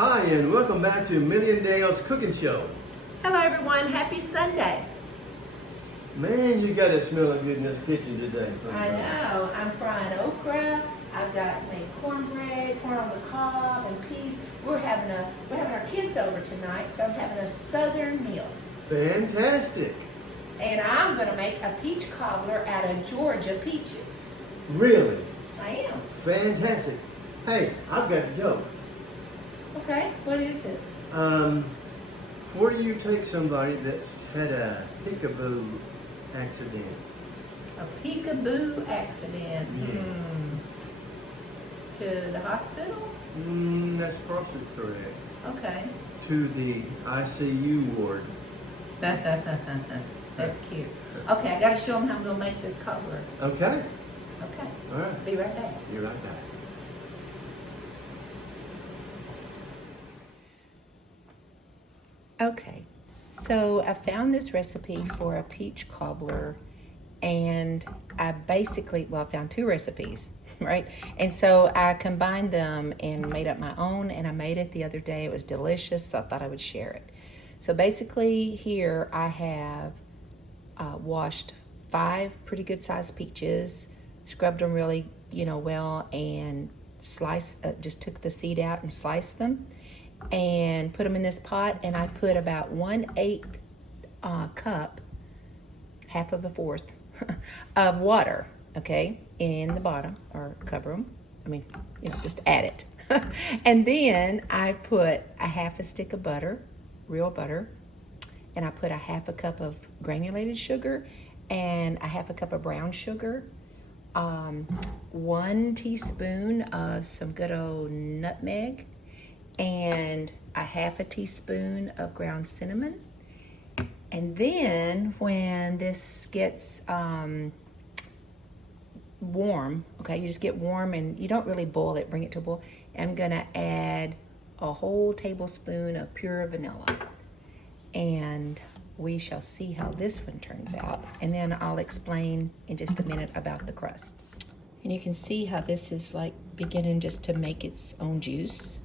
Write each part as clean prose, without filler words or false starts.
Hi, and welcome back to Millie and Dail's Cooking Show. Hello everyone, happy Sunday. Man, you got it smelling good in this kitchen today. I know, I'm frying okra, I've got made cornbread, corn on the cob, and peas. We're having our kids over tonight, so I'm having a southern meal. Fantastic. And I'm gonna make a peach cobbler out of Georgia peaches. Really? I am. Fantastic. Hey, I've got to go. Okay, what is it? Where do you take somebody that's had a peekaboo accident? A peekaboo accident. Yeah. To the hospital? That's probably correct. Okay. To the ICU ward. That's cute. Okay, I gotta show them how I'm gonna make this cobbler. Okay. Okay. All right. Be right back. You're right back. Okay, so I found this recipe for a peach cobbler, and I found two recipes, right? And so I combined them and made up my own, and I made it the other day. It was delicious, so I thought I would share it. So basically here I have washed 5 pretty good sized peaches, scrubbed them really, well, and just took the seed out and sliced them and put them in this pot, and I put about 1/8 cup, half of a fourth of water, okay, in the bottom, or cover them. Just add it. And then I put a half a stick of butter, real butter, and I put a half a cup of granulated sugar and a half a cup of brown sugar, 1 teaspoon of some good old nutmeg, and a half a teaspoon of ground cinnamon. And then when this gets warm, okay, you just get warm and you don't really boil it, bring it to a boil. I'm gonna add a whole tablespoon of pure vanilla, and we shall see how this one turns out. And then I'll explain in just a minute about the crust. And you can see how this is like beginning just to make its own juice.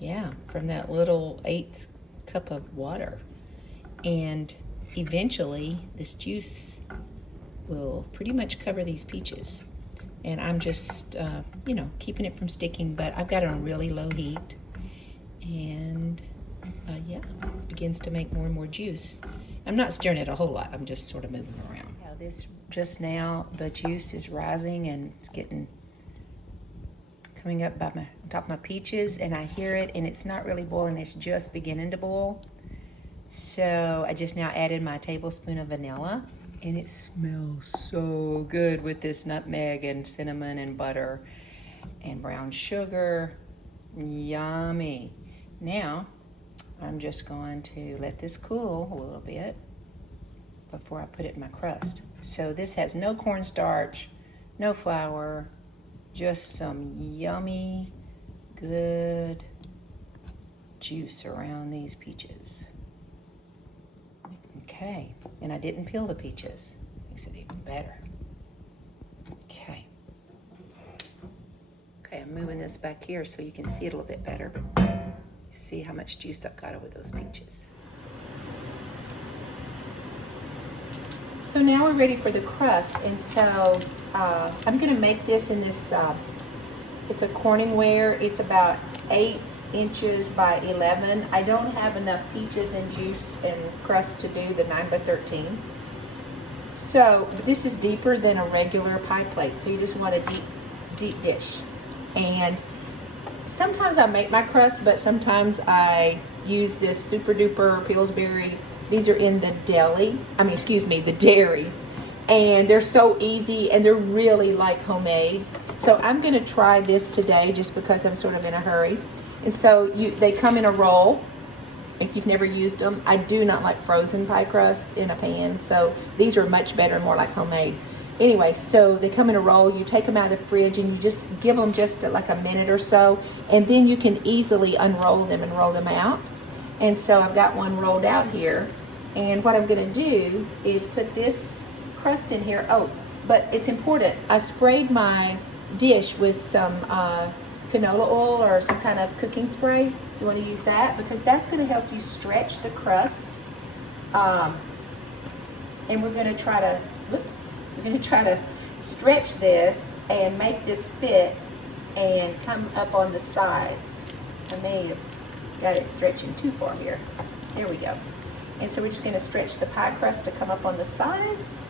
Yeah, from that little 1/8 cup of water. And eventually this juice will pretty much cover these peaches. And I'm just, keeping it from sticking, but I've got it on really low heat. And it begins to make more and more juice. I'm not stirring it a whole lot, I'm just sort of moving around. Now this, just now, the juice is rising and it's coming up on top of my peaches, and I hear it, and it's not really boiling, it's just beginning to boil. So I just now added my tablespoon of vanilla, and it smells so good with this nutmeg and cinnamon and butter and brown sugar. Yummy. Now I'm just going to let this cool a little bit before I put it in my crust. So this has no cornstarch, no flour, just some yummy, good juice around these peaches. Okay, and I didn't peel the peaches. Makes it even better. Okay, I'm moving this back here so you can see it a little bit better, but you see how much juice I've got over those peaches. So now we're ready for the crust, and so I'm gonna make this in this, it's a Corningware. It's about 8 inches by 11. I don't have enough peaches and juice and crust to do the 9 by 13. So this is deeper than a regular pie plate, so you just want a deep dish. And sometimes I make my crust, but sometimes I use this super duper Pillsbury. These are in the dairy, and they're so easy, and they're really like homemade. So I'm gonna try this today just because I'm sort of in a hurry. And so they come in a roll. If you've never used them, I do not like frozen pie crust in a pan, so these are much better and more like homemade. Anyway, so they come in a roll. You take them out of the fridge and you just give them just like a minute or so, and then you can easily unroll them and roll them out. And so I've got one rolled out here, and what I'm gonna do is put this crust in here. Oh, but it's important, I sprayed my dish with some canola oil or some kind of cooking spray, you want to use that because that's going to help you stretch the crust. And we're going to try to, stretch this and make this fit and come up on the sides. I may have got it stretching too far here. There we go. And so we're just going to stretch the pie crust to come up on the sides,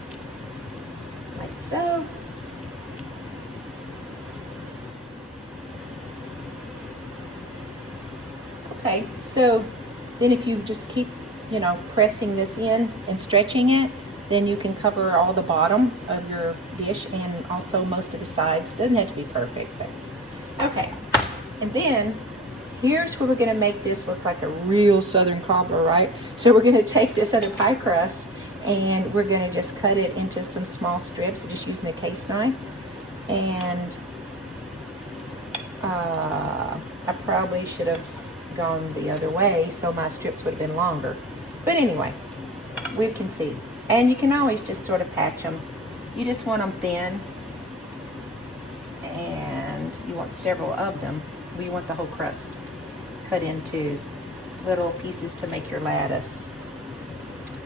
like so. Okay, so then if you just keep, pressing this in and stretching it, then you can cover all the bottom of your dish and also most of the sides. Doesn't have to be perfect, but okay. And then here's where we're going to make this look like a real southern cobbler, right? So we're going to take this other pie crust and we're going to just cut it into some small strips, just using a case knife. And I probably should have gone the other way so my strips would have been longer. But anyway, we can see. And you can always just sort of patch them. You just want them thin. And you want several of them. You want the whole crust cut into little pieces to make your lattice.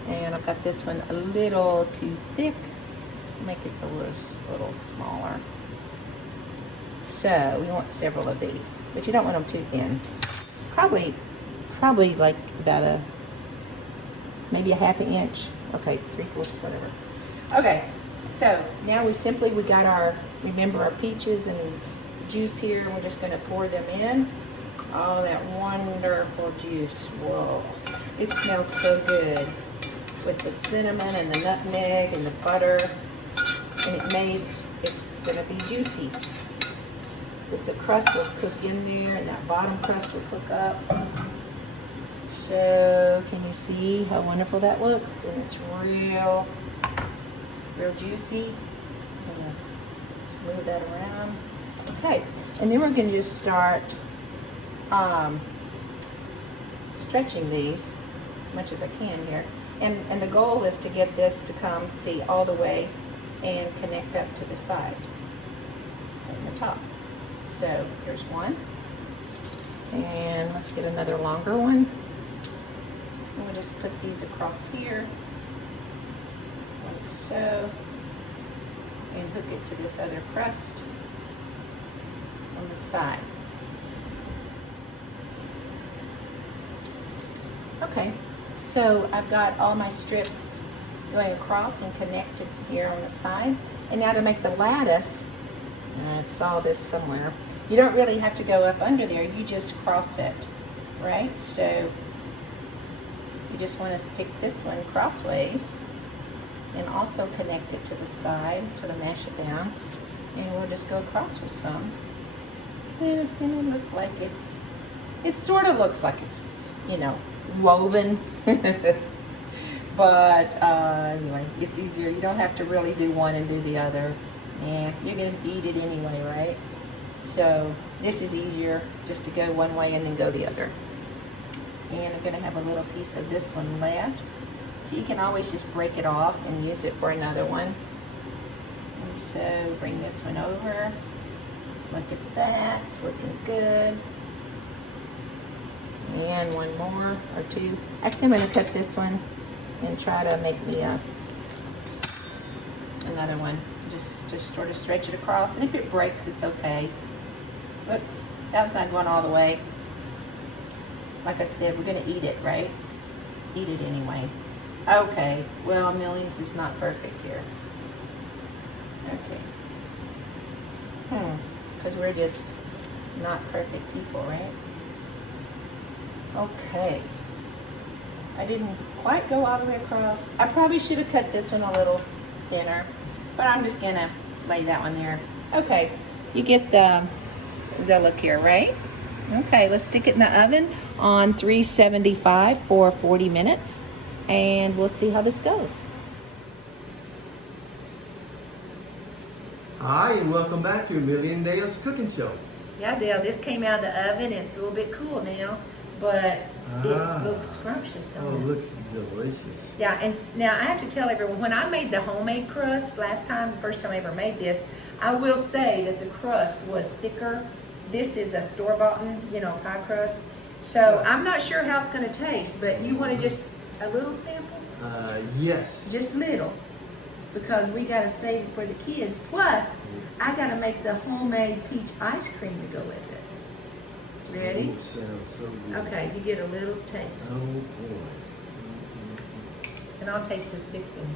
And I've got this one a little too thick. Make it a little smaller. So we want several of these, but you don't want them too thin. Probably like about maybe a half an inch. Okay, 3/4, whatever. Okay, so now we got our peaches and juice here, and we're just gonna pour them in. Oh, that wonderful juice. Whoa, it smells so good with the cinnamon and the nutmeg and the butter, and it's gonna be juicy. But the crust will cook in there, and that bottom crust will cook up. So, can you see how wonderful that looks? And it's real juicy. I'm gonna move that around. Okay, and then we're gonna just start stretching these as much as I can here. And the goal is to get this to come, see, all the way and connect up to the side and the top. So here's one, and let's get another longer one. And we'll just put these across here, like so, and hook it to this other crust on the side. Okay, so I've got all my strips going across and connected here on the sides. And now to make the lattice, I saw this somewhere, you don't really have to go up under there, you just cross it, right? So you just want to stick this one crossways and also connect it to the side, sort of mash it down, and we'll just go across with some. And it's going to look like it sort of looks like it's, woven. But anyway, it's easier. You don't have to really do one and do the other. Yeah, you're going to eat it anyway, right? So this is easier, just to go one way and then go the other. And I'm going to have a little piece of this one left. So you can always just break it off and use it for another one. And so bring this one over. Look at that, it's looking good. And one more or two. Actually, I'm going to cut this one and try to make me another one. Just sort of stretch it across, and if it breaks, it's okay. Whoops, that's not going all the way. Like I said, we're going to eat it, right? Eat it anyway. Okay, well, Millie's is not perfect here. Okay. Because we're just not perfect people, right? Okay. I didn't quite go all the way across. I probably should have cut this one a little thinner, but I'm just gonna lay that one there. Okay, you get the look here, right? Okay, let's stick it in the oven on 375 for 40 minutes, and we'll see how this goes. Hi, and welcome back to Millie and Dail's Cooking Show. Yeah, Dail, this came out of the oven. It's a little bit cool now, but it looks scrumptious, don't it? Oh, it looks delicious. Yeah, and now I have to tell everyone, when I made the homemade crust last time, the first time I ever made this, I will say that the crust was thicker this is a store-bought, pie crust. So I'm not sure how it's gonna taste, but you wanna just a little sample? Yes. Just little, because we gotta save it for the kids. Plus, I gotta make the homemade peach ice cream to go with it. Ready? Ooh, sounds so good. Okay, you get a little taste. Oh boy. And I'll taste this big spoon.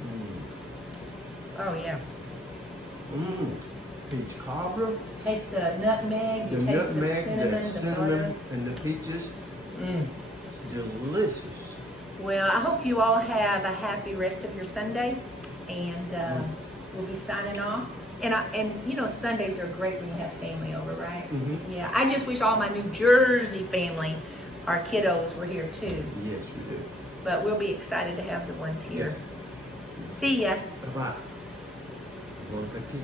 Oh yeah. Peach cobbler. Taste the nutmeg, you The taste nutmeg, the cinnamon, the the butter. cinnamon, and the peaches. It's delicious. Well, I hope you all have a happy rest of your Sunday, and we'll be signing off. And Sundays are great when you have family over, right? Yeah, I just wish all my New Jersey family, our kiddos, were here too. Yes, you do. But we'll be excited to have the ones here. See ya. Bye-bye. Bon appetit.